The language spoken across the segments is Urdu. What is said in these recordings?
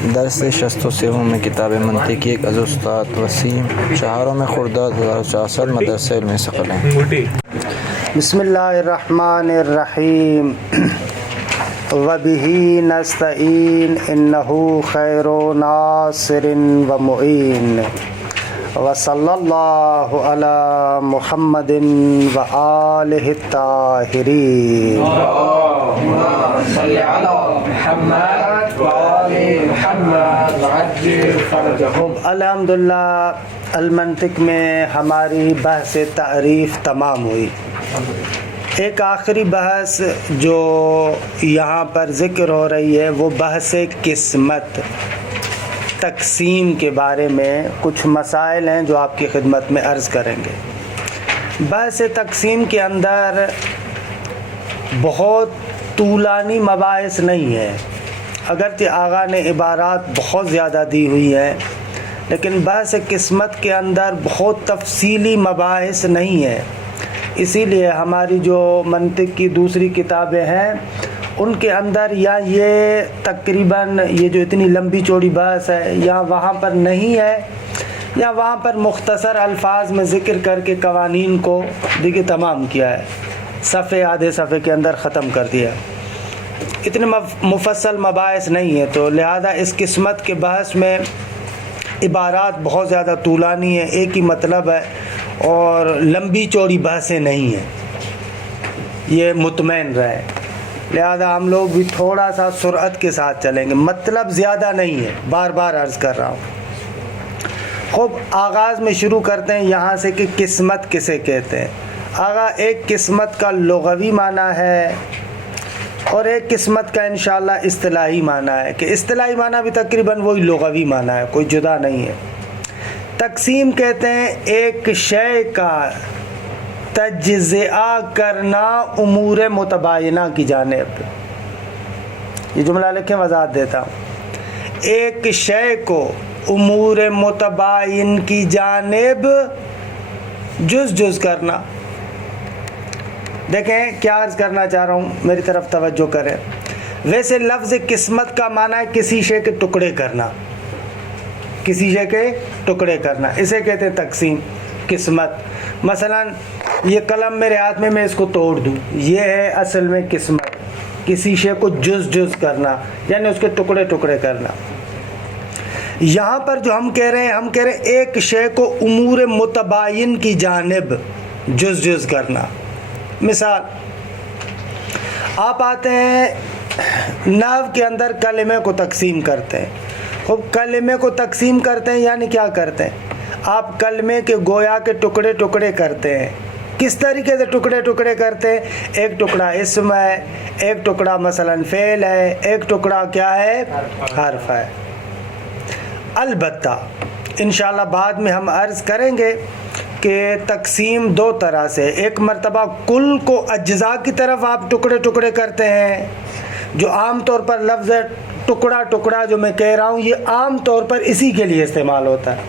درس 67 میں کتاب منطق کی ایک از استاد وسیم چہاروں میں خرداد 2064 مدرسہ علم ثقلین۔ بسم اللہ الرحمن الرحیم وبہ نستعین انہ خیر ناصر و معین وصلی اللہ علی محمد و آلہ الطاہرین۔ اللهم صل على محمد وآل محمد وعجل فرجهم۔ الحمدللہ المنطق میں ہماری بحث تعریف تمام ہوئی۔ ایک آخری بحث جو یہاں پر ذکر ہو رہی ہے وہ بحث قسمت، تقسیم کے بارے میں کچھ مسائل ہیں جو آپ کی خدمت میں عرض کریں گے۔ بحث تقسیم کے اندر بہت طولانی مباحث نہیں ہے، اگرچہ آغا نے عبارات بہت زیادہ دی ہوئی ہیں، لیکن بحث قسمت کے اندر بہت تفصیلی مباحث نہیں ہے۔ اسی لیے ہماری جو منطق کی دوسری کتابیں ہیں ان کے اندر یا یہ تقریباً یہ جو اتنی لمبی چوڑی بحث ہے یا وہاں پر نہیں ہے، یا وہاں پر مختصر الفاظ میں ذکر کر کے قوانین کو دیکھیں تمام کیا ہے، صفحے آدھے صفحے کے اندر ختم کر دیا۔ اتنے مفصل مباحث نہیں ہے، تو لہذا اس قسمت کے بحث میں عبارات بہت زیادہ طولانی ہیں، ایک ہی مطلب ہے اور لمبی چوڑی بحثیں نہیں ہیں، یہ مطمئن رہے۔ لہذا ہم لوگ بھی تھوڑا سا سرعت کے ساتھ چلیں گے، مطلب زیادہ نہیں ہے، بار بار عرض کر رہا ہوں۔ خوب آغاز میں شروع کرتے ہیں یہاں سے کہ قسمت کسے کہتے ہیں۔ آغا ایک قسمت کا لغوی معنی ہے اور ایک قسمت کا انشاءاللہ اصطلاحی معنی ہے، کہ اصطلاحی معنی بھی تقریباً وہی لغوی معنی ہے، کوئی جدا نہیں ہے۔ تقسیم کہتے ہیں ایک شے کا تجزیہ کرنا امور متباینہ کی جانب۔ یہ جملہ لکھیں وضاحت دیتا ہوں۔ ایک شے کو امور متباین کی جانب جز جز کرنا۔ دیکھیں کیا عرض کرنا چاہ رہا ہوں، میری طرف توجہ کریں۔ ویسے لفظ قسمت کا معنی ہے کسی شے کے ٹکڑے کرنا، کسی شے کے ٹکڑے کرنا، اسے کہتے ہیں تقسیم، قسمت۔ مثلا یہ قلم میرے ہاتھ میں اس کو توڑ دوں، یہ ہے اصل میں قسمت، کسی شے کو جز جز کرنا یعنی اس کے ٹکڑے ٹکڑے کرنا۔ یہاں پر جو ہم کہہ رہے ہیں ایک شے کو امور متباین کی جانب جز جز کرنا۔ مثال آپ آتے ہیں نحو کے اندر کلمے کو تقسیم کرتے ہیں۔ خوب کلمے کو تقسیم کرتے ہیں یعنی کیا کرتے ہیں؟ آپ کلمے کے گویا کے ٹکڑے ٹکڑے کرتے ہیں۔ کس طریقے سے ٹکڑے ٹکڑے کرتے ہیں؟ ایک ٹکڑا اسم ہے، ایک ٹکڑا مثلا فعل ہے، ایک ٹکڑا کیا ہے؟ حرف ہے۔ البتہ انشاءاللہ بعد میں ہم عرض کریں گے کہ تقسیم دو طرح سے، ایک مرتبہ کل کو اجزاء کی طرف آپ ٹکڑے ٹکڑے کرتے ہیں، جو عام طور پر لفظ ٹکڑا ٹکڑا جو میں کہہ رہا ہوں یہ عام طور پر اسی کے لیے استعمال ہوتا ہے۔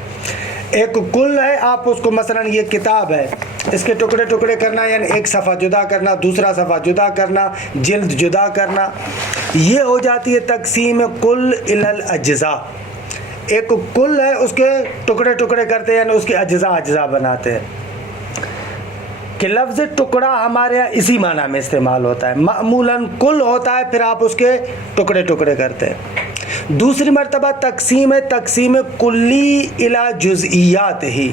ایک کل ہے، آپ اس کو مثلا یہ کتاب ہے، اس کے ٹکڑے ٹکڑے کرنا یعنی ایک صفحہ جدا کرنا، دوسرا صفحہ جدا کرنا، جلد جدا کرنا، یہ ہو جاتی ہے تقسیم کل الی الاجزاء۔ ایک کل ہے، اس کے ٹکڑے ٹکڑے کرتے ہیں یعنی اس کے اجزاء اجزاء بناتے ہیں۔ کہ لفظ ٹکڑا ہمارے یہاں اسی معنی میں استعمال ہوتا ہے، معمولاً کل ہوتا ہے پھر آپ اس کے ٹکڑے ٹکڑے کرتے ہیں۔ دوسری مرتبہ تقسیم ہے تقسیم کلی الی جزئیات ہی۔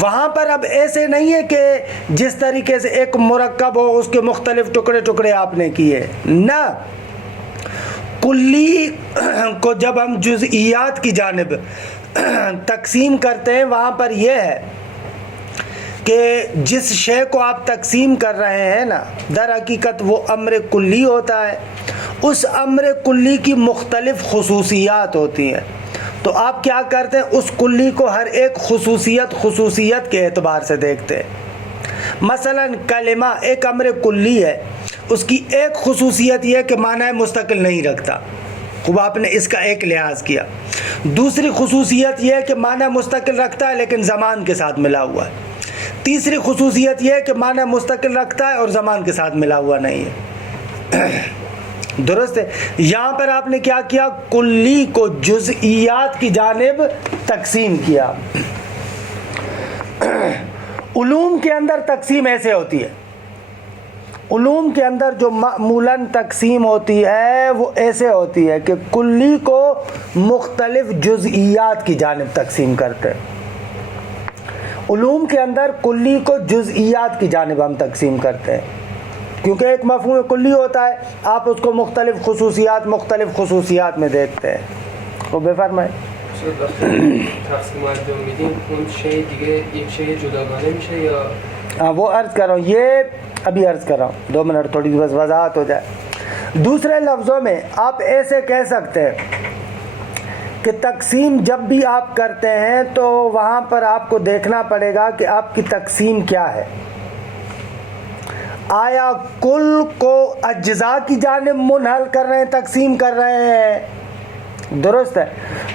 وہاں پر اب ایسے نہیں ہے کہ جس طریقے سے ایک مرکب ہو اس کے مختلف ٹکڑے ٹکڑے آپ نے کیے، نہ، کلی کو جب ہم جزئیات کی جانب تقسیم کرتے ہیں وہاں پر یہ ہے کہ جس شے کو آپ تقسیم کر رہے ہیں نا، در حقیقت وہ امر کلی ہوتا ہے، اس امر کلی کی مختلف خصوصیات ہوتی ہیں، تو آپ کیا کرتے ہیں اس کلی کو ہر ایک خصوصیت کے اعتبار سے دیکھتے ہیں۔ مثلا کلمہ ایک امر کلی ہے، اس کی ایک خصوصیت یہ کہ معنی مستقل نہیں رکھتا، خوب آپ نے اس کا ایک لحاظ کیا۔ دوسری خصوصیت یہ ہے کہ معنی مستقل رکھتا ہے لیکن زمان کے ساتھ ملا ہوا ہے۔ تیسری خصوصیت یہ ہے کہ معنی مستقل رکھتا ہے اور زمان کے ساتھ ملا ہوا نہیں ہے۔ درست ہے. یہاں پر آپ نے کیا کیا؟ کلی کو جزئیات کی جانب تقسیم کیا. علوم کے اندر تقسیم ایسے ہوتی ہے، علوم کے اندر جو معمولاً تقسیم ہوتی ہے وہ ایسے ہوتی ہے کہ کلی کو مختلف جزئیات کی جانب تقسیم کرتے ہیں. علوم کے اندر کلی کو جزئیات کی جانب ہم تقسیم کرتے ہیں، کیونکہ ایک مفہوم کلی ہوتا ہے، آپ اس کو مختلف خصوصیات میں دیکھتے ہیں. تو بے فرمائے تقسیمات جو میدیم اون شی دیگه یک شی جداگانه میشه یا وہ عرض کر رہا ہوں، یہ ابھی عرض کر رہا ہوں، 2 منٹ تھوڑی بس وضاحت ہو جائے. دوسرے لفظوں میں آپ ایسے کہہ سکتے ہیں کہ تقسیم جب بھی آپ کرتے ہیں تو وہاں پر آپ کو دیکھنا پڑے گا کہ آپ کی تقسیم کیا ہے. آیا کل کو اجزاء کی جانب منحل کر رہے ہیں، تقسیم کر رہے ہیں؟ درست ہے.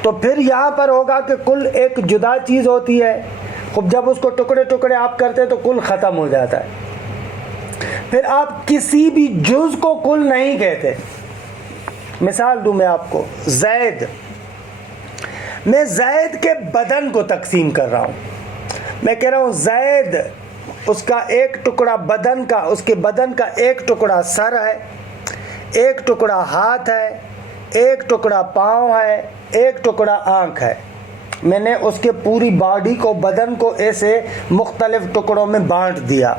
تو پھر یہاں پر ہوگا کہ کل ایک جدا چیز ہوتی ہے، خب جب اس کو ٹکڑے ٹکڑے آپ کرتے ہیں تو کل ختم ہو جاتا ہے. پھر آپ کسی بھی جز کو کل نہیں کہتے. مثال دوں میں آپ کو، زید، میں زید کے بدن کو تقسیم کر رہا ہوں. میں کہہ رہا ہوں زید، اس کا ایک ٹکڑا بدن کا، اس کے بدن کا ایک ٹکڑا سر ہے، ایک ٹکڑا ہاتھ ہے، ایک ٹکڑا پاؤں ہے، ایک ٹکڑا آنکھ ہے. میں نے اس کے پوری باڈی کو، بدن کو ایسے مختلف ٹکڑوں میں بانٹ دیا.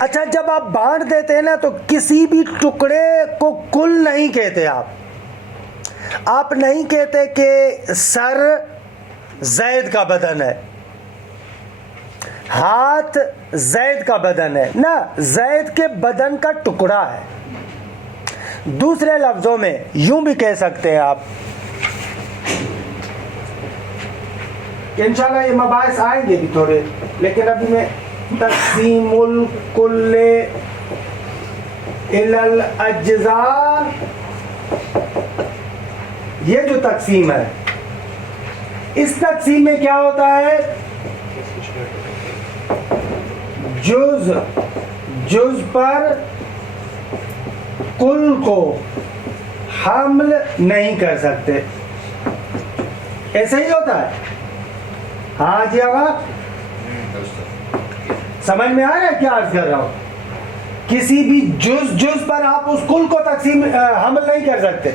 اچھا، جب آپ بانٹ دیتے ہیں نا تو کسی بھی ٹکڑے کو کل نہیں کہتے. آپ نہیں کہتے کہ سر زید کا بدن ہے، ہاتھ زید کا بدن ہے، نہ، زید کے بدن کا ٹکڑا ہے. دوسرے لفظوں میں یوں بھی کہہ سکتے ہیں آپ کہ انشاءاللہ یہ مباحث آئیں گے بھی تھوڑے، لیکن ابھی میں تقسیم الکل الی الاجزاء، یہ جو تقسیم ہے، اس تقسیم میں کیا ہوتا ہے؟ جز پر کل کو حمل نہیں کر سکتے. ایسا ہی ہوتا ہے. ہاں جی آقا، سمجھ میں آ رہا ہے کیا عرض کر رہا ہوں؟ کسی بھی جز پر آپ اس کل کو تقسیم حمل نہیں کر سکتے.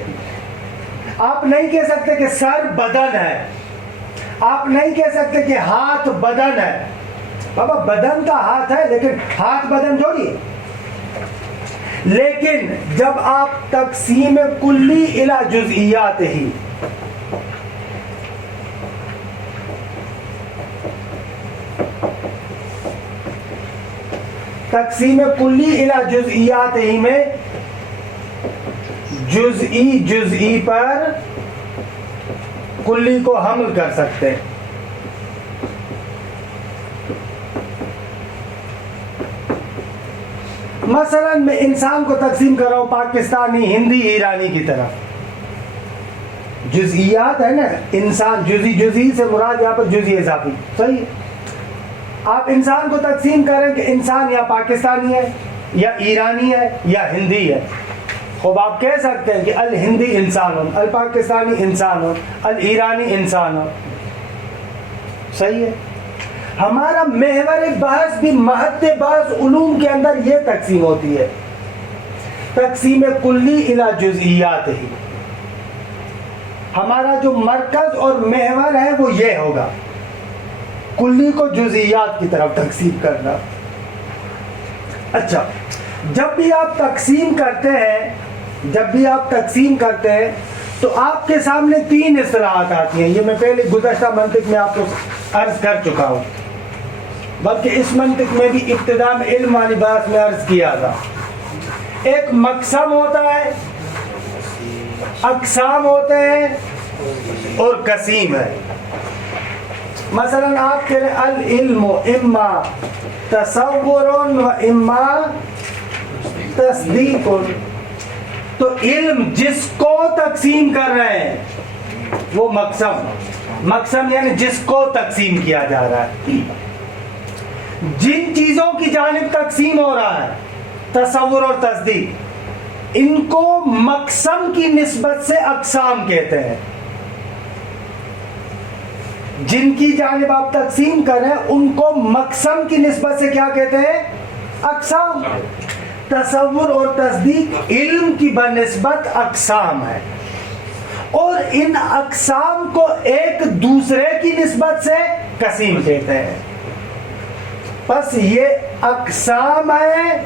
آپ نہیں کہہ سکتے کہ سر بدن ہے، آپ نہیں کہہ سکتے کہ ہاتھ بدن ہے. بابا بدن کا ہاتھ ہے لیکن ہاتھ بدن جوڑی. لیکن جب آپ تقسیم کلی الی جزئیات ہی، تقسیم کلی الی جزئیات ہی میں جزئی پر کلی کو حمل کر سکتے ہیں. مثلا میں انسان کو تقسیم کر رہا ہوں پاکستانی، ہندی، ایرانی کی طرف. جزئیات ہے نا، انسان جزئی سے مراد یہاں پر جزئی اضافی. صحیح ہے. آپ انسان کو تقسیم کریں کہ انسان یا پاکستانی ہے یا ایرانی ہے یا ہندی ہے. خوب آپ کہہ سکتے ہیں کہ الہندی انسان، الپاکستانی انسان، الایرانی انسان. صحیح ہے. ہمارا محور بحث بھی، مہد بحث علوم کے اندر یہ تقسیم ہوتی ہے، تقسیم کلی الی جزئیات ہی. ہمارا جو مرکز اور محور ہے وہ یہ ہوگا، کلی کو جزئیات کی طرف تقسیم کرنا. اچھا، جب بھی آپ تقسیم کرتے ہیں تو آپ کے سامنے 3 اصطلاحات آتی ہیں. یہ میں پہلے گزشتہ منطق میں آپ کو عرض کر چکا ہوں، بلکہ اس منطق میں بھی ابتدا میں علم والی بات میں عرض کیا تھا. ایک مقسم ہوتا ہے، اقسام ہوتے ہیں اور قسیم ہے. مثلا آپ کہہ رہے العلم اما تصور و اما تصدیق، تو علم جس کو تقسیم کر رہے ہیں وہ مقسم یعنی جس کو تقسیم کیا جا رہا ہے. جن چیزوں کی جانب تقسیم ہو رہا ہے، تصور اور تصدیق، ان کو مقسم کی نسبت سے اقسام کہتے ہیں. جن کی جانب آپ تقسیم کریں ان کو مقسم کی نسبت سے کیا کہتے ہیں؟ اقسام. تصور اور تصدیق علم کی بنسبت اقسام ہے، اور ان اقسام کو ایک دوسرے کی نسبت سے قسیم کہتے ہیں. بس یہ اقسام ہے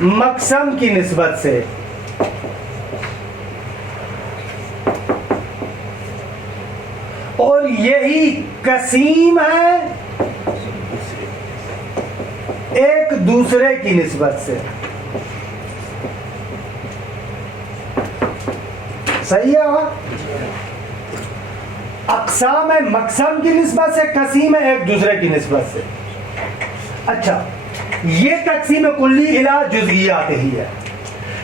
مقسم کی نسبت سے. اور یہی قسیم ہے ایک دوسرے کی نسبت سے. صحیح ہے؟ اقسام ہے مقسم کی نسبت سے، قسیم ہے ایک دوسرے کی نسبت سے. اچھا، یہ تقسیم کلی الی جزئیات ہی ہے.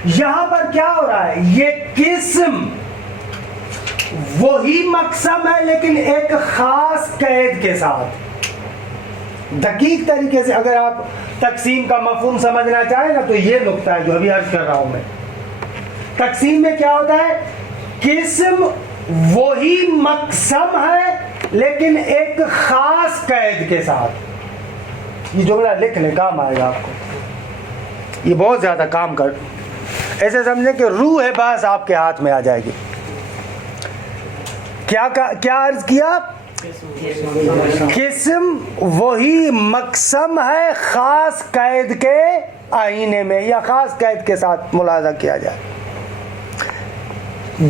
یہاں پر کیا ہو رہا ہے؟ یہ قسم وہی مقسم ہے لیکن ایک خاص قید کے ساتھ. دقیق طریقے سے اگر آپ تقسیم کا مفہوم سمجھنا چاہیں نا تو یہ نقطہ ہے جو ابھی عرض کر رہا ہوں میں. تقسیم میں کیا ہوتا ہے؟ قسم وہی مقسم ہے لیکن ایک خاص قید کے ساتھ. یہ جملہ لکھنے کام آئے گا آپ کو، یہ بہت زیادہ کام کر. ایسے سمجھیں کہ روح ہے بس آپ کے ہاتھ میں آ جائے گی. کیا عرض کیا؟ قسم وہی مقسم ہے خاص قید کے آئینے میں یا خاص قید کے ساتھ ملاحظہ کیا جائے.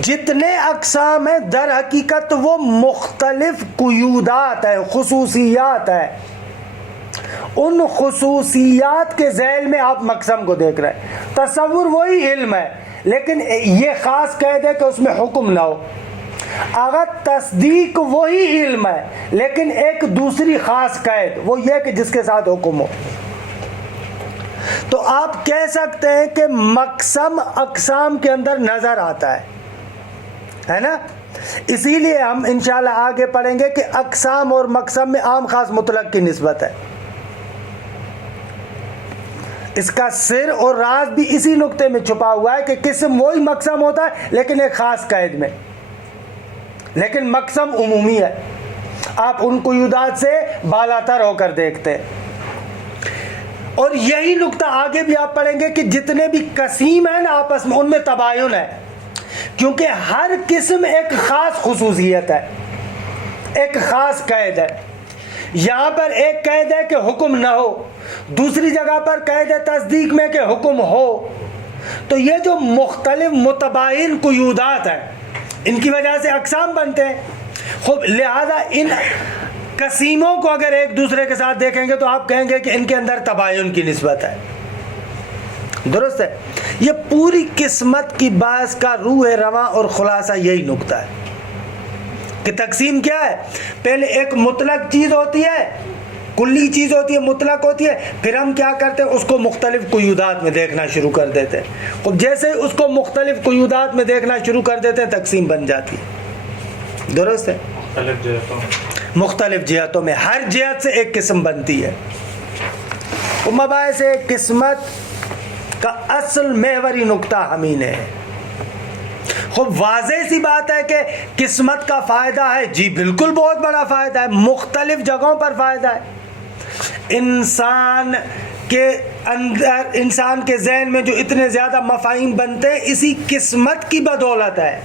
جتنے اقسام ہیں در حقیقت وہ مختلف قیودات ہیں، خصوصیات ہیں. ان خصوصیات کے ذیل میں آپ مقسم کو دیکھ رہے ہیں. تصور وہی علم ہے لیکن یہ خاص قید ہے کہ اس میں حکم نہ ہو. اگر تصدیق وہی علم ہے لیکن ایک دوسری خاص قید وہ یہ کہ جس کے ساتھ حکم ہو. تو آپ کہہ سکتے ہیں کہ مقسم اقسام کے اندر نظر آتا ہے نا. اسی لیے ہم انشاءاللہ آگے پڑھیں گے کہ اقسام اور مقسم میں عام خاص مطلق کی نسبت ہے. اس کا سر اور راز بھی اسی نقطے میں چھپا ہوا ہے کہ قسم وہی مقسم ہوتا ہے لیکن ایک خاص قید میں، لیکن مقسم عمومی ہے. آپ ان قیودات سے بالاتر ہو کر دیکھتے ہیں. اور یہی نقطہ آگے بھی آپ پڑھیں گے کہ جتنے بھی قسیم ہیں نا آپس میں ان میں تباین ہے، کیونکہ ہر قسم ایک خاص خصوصیت ہے، ایک خاص قید ہے. یہاں پر ایک قید ہے کہ حکم نہ ہو، دوسری جگہ پر قید ہے تصدیق میں کہ حکم ہو. تو یہ جو مختلف متباین قیودات ہیں ان کی وجہ سے اقسام بنتے ہیں. خوب لہذا ان قسیموں کو اگر ایک دوسرے کے ساتھ دیکھیں گے تو آپ کہیں گے کہ ان کے اندر تباین کی نسبت ہے. درست ہے؟ یہ پوری قسمت کی بحث کا روح رواں اور خلاصہ یہی نقطہ ہے کہ تقسیم کیا ہے. پہلے ایک مطلق چیز ہوتی ہے، کلی چیز ہوتی ہے، مطلق ہوتی ہے، پھر ہم کیا کرتے ہیں اس کو مختلف قیودات میں دیکھنا شروع کر دیتے ہیں. خب جیسے اس کو مختلف قیودات میں دیکھنا شروع کر دیتے ہیں تقسیم بن جاتی ہے. درست ہے؟ مختلف جہتوں میں ہر جہت سے ایک قسم بنتی ہے. مباحث قسمت کا اصل محوری نقطہ ہمیں ہے. خوب واضح سی بات ہے کہ قسمت کا فائدہ ہے، جی بالکل بہت بڑا فائدہ ہے، مختلف جگہوں پر فائدہ ہے. انسان کے اندر، انسان کے ذہن میں جو اتنے زیادہ مفاہیم بنتے ہیں اسی قسمت کی بدولت ہے.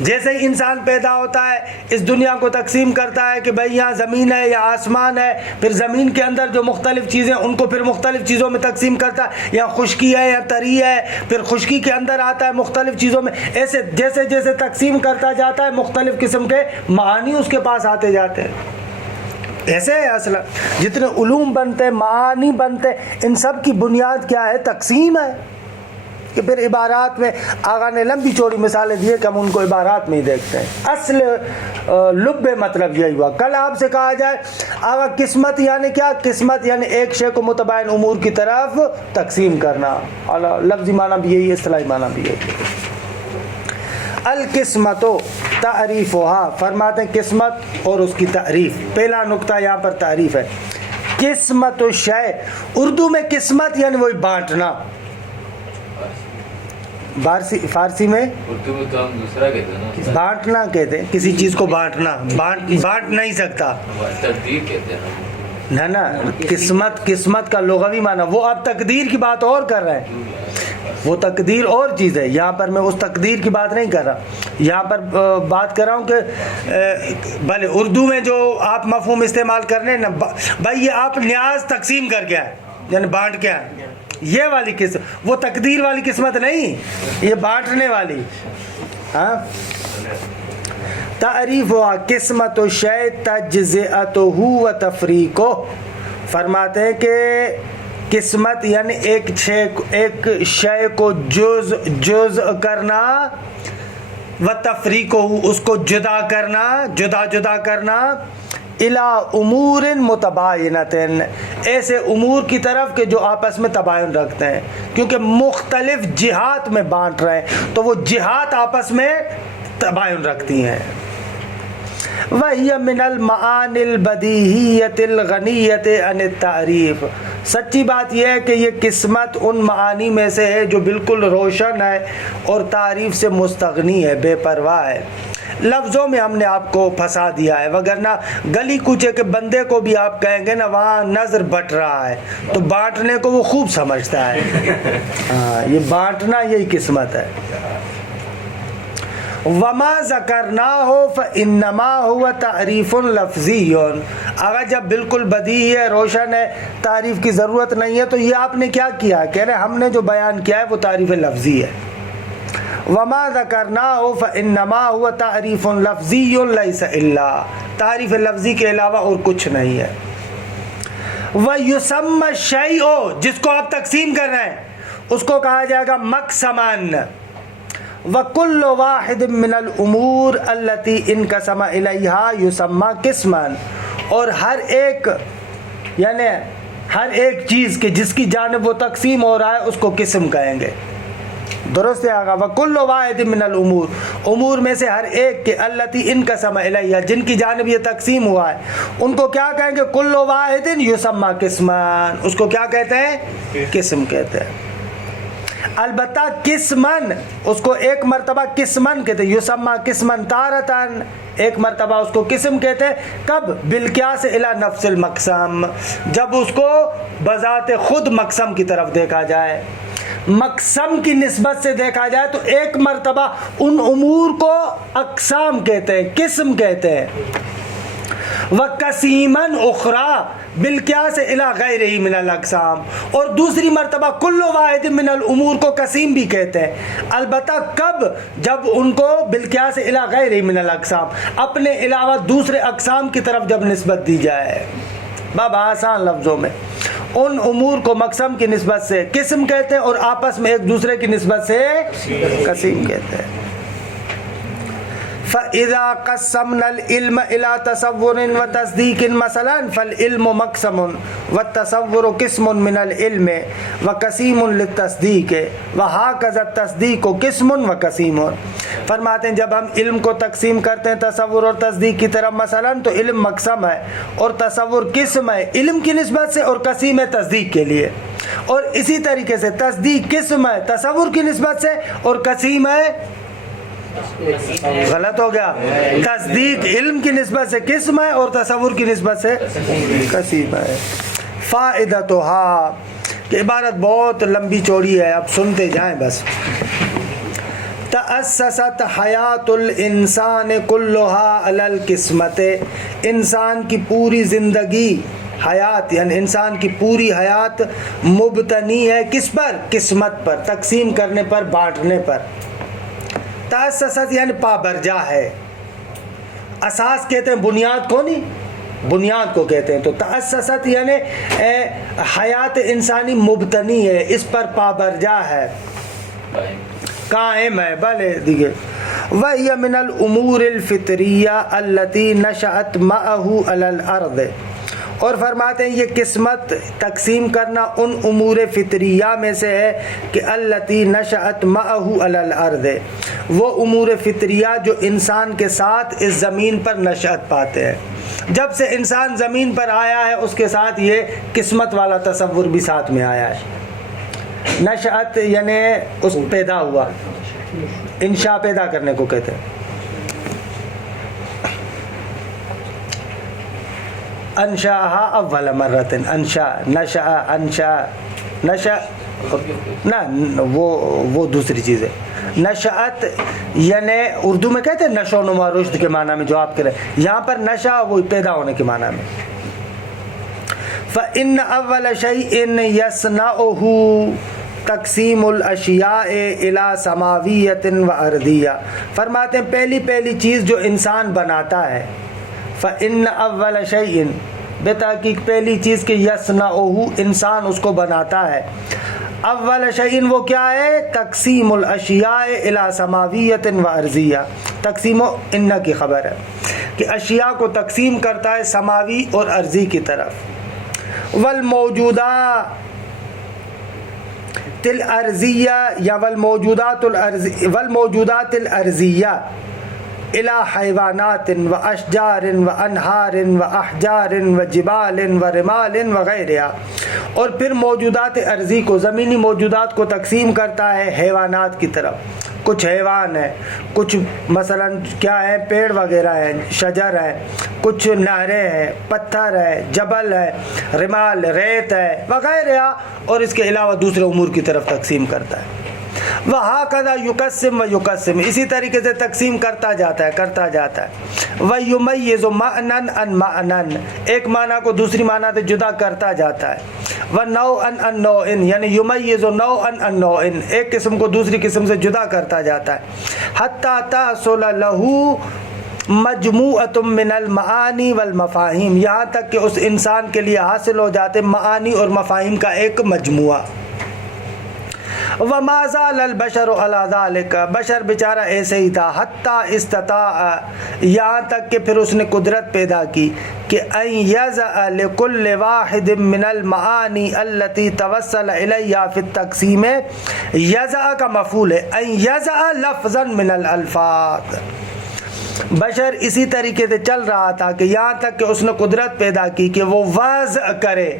جیسے ہی انسان پیدا ہوتا ہے اس دنیا کو تقسیم کرتا ہے کہ بھئی یہاں زمین ہے یا آسمان ہے، پھر زمین کے اندر جو مختلف چیزیں ان کو پھر مختلف چیزوں میں تقسیم کرتا ہے، یا خشکی ہے یا تری ہے، پھر خشکی کے اندر آتا ہے مختلف چیزوں میں. ایسے جیسے جیسے تقسیم کرتا جاتا ہے مختلف قسم کے معانی اس کے پاس آتے جاتے ہیں. ایسے ہے اصل جتنے علوم بنتے ہیں، معانی بنتے ہیں، ان سب کی بنیاد کیا ہے؟ تقسیم ہے. کہ پھر عبارات میں آقا نے لمبی چوڑی مثالیں دیے کہ ہم ان کو عبارات میں ہی دیکھتے ہیں. اصل لب مطلب یہی ہوا. کل آپ سے کہا جائے آقا قسمت یعنی کیا؟ قسمت یعنی ایک شے کو متباین امور کی طرف تقسیم کرنا. لفظی معنی بھی یہی ہے، اصطلاحی معنی بھی یہی ہے. القسمت تعریفها، فرماتے ہیں قسمت اور اس کی تعریف. پہلا نقطہ یہاں پر تعریف ہے. قسمت الشیء، اردو میں قسمت یعنی وہی بانٹنا. فارسی میں اردو میں تو ہم دوسرا کہتے ہیں نا، بانٹنا کہتے ہیں، کسی چیز کو بانٹنا، بانٹ نہیں سکتا تقدیر کہتے ہیں نا قسمت کا لغوی معنی، وہ آپ تقدیر کی بات اور کر رہے ہیں، وہ تقدیر اور چیز ہے، یہاں پر میں اس تقدیر کی بات نہیں کر رہا، یہاں پر بات کر رہا ہوں کہ بھلے اردو میں جو آپ مفہوم استعمال کر رہے ہیں نا بھائی، یہ آپ نیاز تقسیم کر کے آئے، یعنی بانٹ کے آئے، یہ والی قسمت، وہ تقدیر والی قسمت نہیں، یہ بانٹنے والی. ہاں تعریف ہوا قسمت و شے تجزئتہ و تفریقہ، فرماتے ہیں کہ قسمت یعنی ایک شے کو جز کرنا، و تفریقہ اس کو جدا کرنا الی امور متباینۃ، ایسے امور کی طرف کہ جو آپس میں تباین رکھتے ہیں، کیونکہ مختلف جہات میں بانٹ رہے ہیں تو وہ جہات آپس میں تباین رکھتی ہیں. وَهِيَ مِنَ الْمَعَانِ الْبَدِيهِيَّةِ الْغَنِيَّةِ عَنِ التَّعْرِيف، سچی بات یہ ہے کہ یہ قسمت ان معانی میں سے ہے جو بالکل روشن ہے اور تعریف سے مستغنی ہے، بے پرواہ ہے. لفظوں میں ہم نے آپ کو پھنسا دیا ہے، وگرنہ گلی کوچے کے بندے کو بھی آپ کہیں گے نا وہاں نظر بٹ رہا ہے تو بانٹنے کو وہ خوب سمجھتا ہے. ہاں یہ بانٹنا یہی قسمت ہے. وما ذکرناہ فانما هو تعریف لفظی، اگر جب بالکل بدیہی ہے، روشن ہے، تعریف کی ضرورت نہیں ہے تو یہ آپ نے کیا کیا، کہہ رہے ہم نے جو بیان کیا ہے وہ تعریف لفظی ہے. وما ذکرناہ فانما هو تعریف لفظی لیس الا، تعریف لفظی کے علاوہ اور کچھ نہیں ہے. ویسمى الشیء، جس کو آپ تقسیم کر رہے ہیں اس کو کہا جائے گا مقسمان. وَكُلُّ وَاحِدٍ مِّنَ الْأُمُورِ الَّتِي انْقَسَمَ إِلَيْهَا يُسَمَّى قِسْمًا، اور ہر ایک یعنی ہر ایک چیز کے جس کی جانب وہ تقسیم ہو رہا ہے اس کو قسم کہیں گے. درست ہے آگا. وَكُلُّ وَاحِدٍ مِّنَ الْأُمُورِ، امور میں سے ہر ایک کے الَّتِي انْقَسَمَ إِلَيْهَا، جن کی جانب یہ تقسیم ہوا ہے ان کو کیا کہیں گے، كُلُّ وَاحِدٍ يُسَمَّى قِسْمًا، اس کو کیا کہتے ہیں، قسم کہتے ہیں. البتہ قسمن، اس کو ایک مرتبہ قسمن کہتے ہیں، یسمى قسمن تارتن، ایک مرتبہ اس کو قسم کہتے ہیں. کب؟ بالقیاس الی نفس المقسم، جب اس کو بذات خود مقسم کی طرف دیکھا جائے، مقسم کی نسبت سے دیکھا جائے تو ایک مرتبہ ان امور کو اقسام کہتے ہیں، قسم کہتے ہیں. وَقَسِيمًا أُخْرَى بالقیاس الی غیرہ من الاقسام، اور دوسری مرتبہ کل واحد من الامور کو قسیم بھی کہتے ہیں. البتہ کب؟ جب ان کو بالقیاس الی غیرہ من الاقسام، اپنے علاوہ دوسرے اقسام کی طرف جب نسبت دی جائے. باب آسان لفظوں میں ان امور کو مقسم کی نسبت سے قسم کہتے ہیں اور آپس میں ایک دوسرے کی نسبت سے قسیم کہتے ہیں. فَإِذَا قَسَّمْنَا الْعِلْمَ إِلَى تَصَوُّرٍ وَتَصْدِيقٍ مَثَلًا فَالْعِلْمُ مَقْسَمٌ وَالتَّصَوُّرُ قِسْمٌ مِنَ الْعِلْمِ وَقَسِيمٌ لِلتَّصْدِيقِ وَهَكَذَا التَّصْدِيقُ قِسْمٌ وَقَسِيمٌ. فرماتے ہیں جب ہم علم کو تقسیم کرتے ہیں تصور اور تصدیق کی طرف، مثلا تو علم مقسم ہے اور تصور قسم ہے علم کی نسبت سے، اور قسیم ہے تصدیق کے لیے. اور اسی طریقے سے تصدیق قسم ہے تصور کی نسبت سے اور قسیم ہے، غلط ہو گیا، تصدیق علم کی نسبت سے قسم ہے اور تصور کی نسبت سے قسیم ہے. فائدتها، کہ عبارت بہت لمبی چوڑی ہے، اب سنتے جائیں بس. تأسست حیات الانسان کلها علی القسمت، انسان کی پوری زندگی، حیات یعنی انسان کی پوری حیات مبتنی ہے کس پر؟ قسمت پر، تقسیم کرنے پر، بانٹنے پر. تأسست یعنی پابرجا ہے، اساس کہتے ہیں بنیاد کو، نہیں بنیاد کو کہتے ہیں. تو تأسست یعنی حیات انسانی مبتنی ہے، اس پر پابرجا ہے، قائم ہے. بھلے دیکھیے وَهِيَ مِنَ الْأُمُورِ الْفِطْرِيَّةِ الَّتِي نَشَأَتْ مَعَهُ عَلَى الْأَرْضِ، اور فرماتے ہیں یہ قسمت تقسیم کرنا ان امور فطریہ میں سے ہے کہ الَّتِي نَشَأَتْ مَعَهُ عَلَى الْأَرْضِ، وہ امور فطریہ جو انسان کے ساتھ اس زمین پر نشأت پاتے ہیں. جب سے انسان زمین پر آیا ہے اس کے ساتھ یہ قسمت والا تصور بھی ساتھ میں آیا ہے. نشأت یعنی اس پیدا ہوا، انشاء پیدا کرنے کو کہتے ہیں. انشاء اول مرۃ، انشاء نشأ نہ وہ دوسری چیز ہے. نشأت یعنی اردو میں کہتے ہیں نشو و نما رشد کے معنی میں جو آپ کہہ رہے ہیں، یہاں پر نشا وہ پیدا ہونے کے معنی میں. فَإِنَّ أَوَّلَ شَيْءٍ يَصْنَعُهُ تقسیم الاشیاء الی سماویۃ و ارضیہ. فرماتے ہیں پہلی چیز جو انسان بناتا ہے، فَإِنَّ أَوَّلَ شَيْءٍ بے تحقیق پہلی چیز کہ یصنعُہ انسان اس کو بناتا ہے. اول شیء وہ کیا ہے؟ تقسیم الاشیاء الی سماویۃ و ارضیہ. تقسیم ان کی خبر ہے کہ اشیاء کو تقسیم کرتا ہے سماوی اور ارضی کی طرف. والموجودات الارضیہ یا والموجودات الارضیہ الى حیوانات و اشجار و انہار و احجار و جبال و رمال وغیرہ. اور پھر موجودات ارضی کو، زمینی موجودات کو تقسیم کرتا ہے حیوانات کی طرف. کچھ حیوان ہے، کچھ مثلا کیا ہے پیڑ وغیرہ ہیں، شجر ہے، کچھ نہریں ہیں، پتھر ہے، جبل ہے، رمال ریت ہے وغیرہ، اور اس کے علاوہ دوسرے امور کی طرف تقسیم کرتا ہے. وَهَكَذَا يُقَسِّمُ وَيُقَسِّمُ اسی طریقے سے تقسیم کرتا جاتا ہے. وَيُمَيِّزُ مَعْنًا عَنْ مَعْنًا ایک معنی کو دوسری معنی سے جدا کرتا جاتا ہے. وَنَوْعًا عَنْ نَوْعٍ یعنی يُمَيِّزُ نَوْعًا عَنْ نَوْعٍ ایک قسم کو دوسری قسم سے جدا کرتا جاتا ہے. حَتَّى تَحْصُلَ لَهُ مجموعۃ من المعانی والمفاہیم یہاں تک کہ اس انسان کے لیے حاصل ہو جاتے معانی اور مفاہیم کا ایک مجموعہ. وما زال البشر علی ذلک بشر بیچارہ ایسے ہی تھا. حتی استطاع یہاں تک کہ پھر اس نے قدرت پیدا کی کہ ان یضع لکل واحد من المعانی التي توصل الیہ فی التقسیم. یضع کا مفعول ہے، ان یضع لفظا من الالفاظ. بشر اسی طریقے سے چل رہا تھا کہ یہاں تک کہ اس نے قدرت پیدا کی کہ وہ وضع کرے.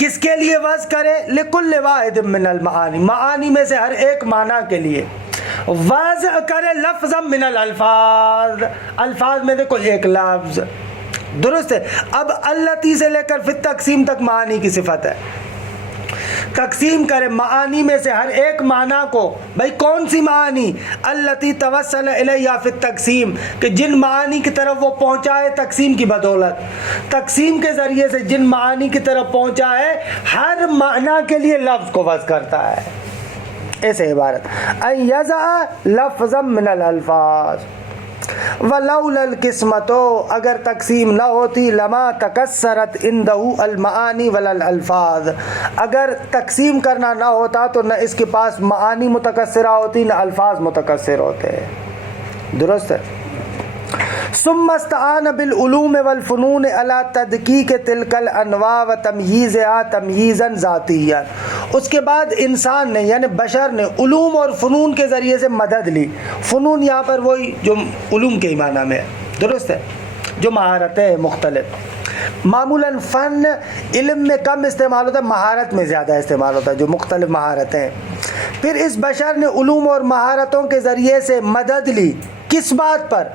کس کے لیے وضع کرے؟ لکل واحد من المعانی معانی میں سے ہر ایک معنی کے لیے وضع کرے لفظا من الالفاظ الفاظ میں سے کوئی ایک لفظ. درست ہے. اب التی سے لے کر پھر تقسیم تک معانی کی صفت ہے. تقسیم کرے معانی میں سے ہر ایک معنی کو. بھائی کون سی معانی؟ التی توصل الیہ فی التقسیم کہ جن معانی کی طرف وہ پہنچا ہے تقسیم کی بدولت. تقسیم کے ذریعے سے جن معانی کی طرف پہنچا ہے ہر معنی کے لیے لفظ کو وضع کرتا ہے. ایسے عبارت ان یضع لفظا من الالفاظ. ولولا القسمت اگر تقسیم نہ ہوتی لما تکسرت عنده المعانی ولا الالفاظ اگر تقسیم کرنا نہ ہوتا تو نہ اس کے پاس معانی متکثرہ ہوتی نہ الفاظ متکثر ہوتے. درست ہے. ثم استعان بالعلوم والفنون على تدقیق تلك الانواع وتمييزها تمييزا ذاتيا. اس کے بعد انسان نے یعنی بشر نے علوم اور فنون کے ذریعے سے مدد لی. فنون یہاں پر وہی جو علوم کے معنی میں ہے. درست ہے. جو مہارتیں مختلف معمولاً فن علم میں کم استعمال ہوتا ہے، مہارت میں زیادہ استعمال ہوتا ہے جو مختلف مہارتیں ہیں. پھر اس بشر نے علوم اور مہارتوں کے ذریعے سے مدد لی. کس بات پر؟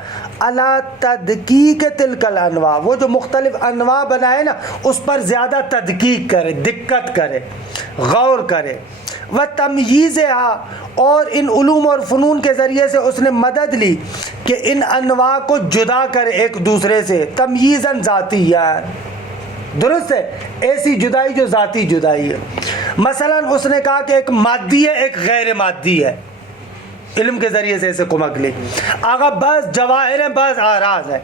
علی تدقیق تلک الانواع وہ جو مختلف انواع بنائے نا اس پر زیادہ تدقیق کرے، دقت کرے، غور کرے. وتمییزها اور ان علوم اور فنون کے ذریعے سے اس نے مدد لی کہ ان انواع کو جدا کرے ایک دوسرے سے. تمییزا ذاتیا. درست ہے. ایسی جدائی جو ذاتی جدائی ہے. مثلا اس نے کہا کہ ایک مادی ہے ایک غیر مادی ہے. علم کے ذریعے سے اسے کمک لی. آگا بعض جواہر ہیں بعض اعراض ہیں.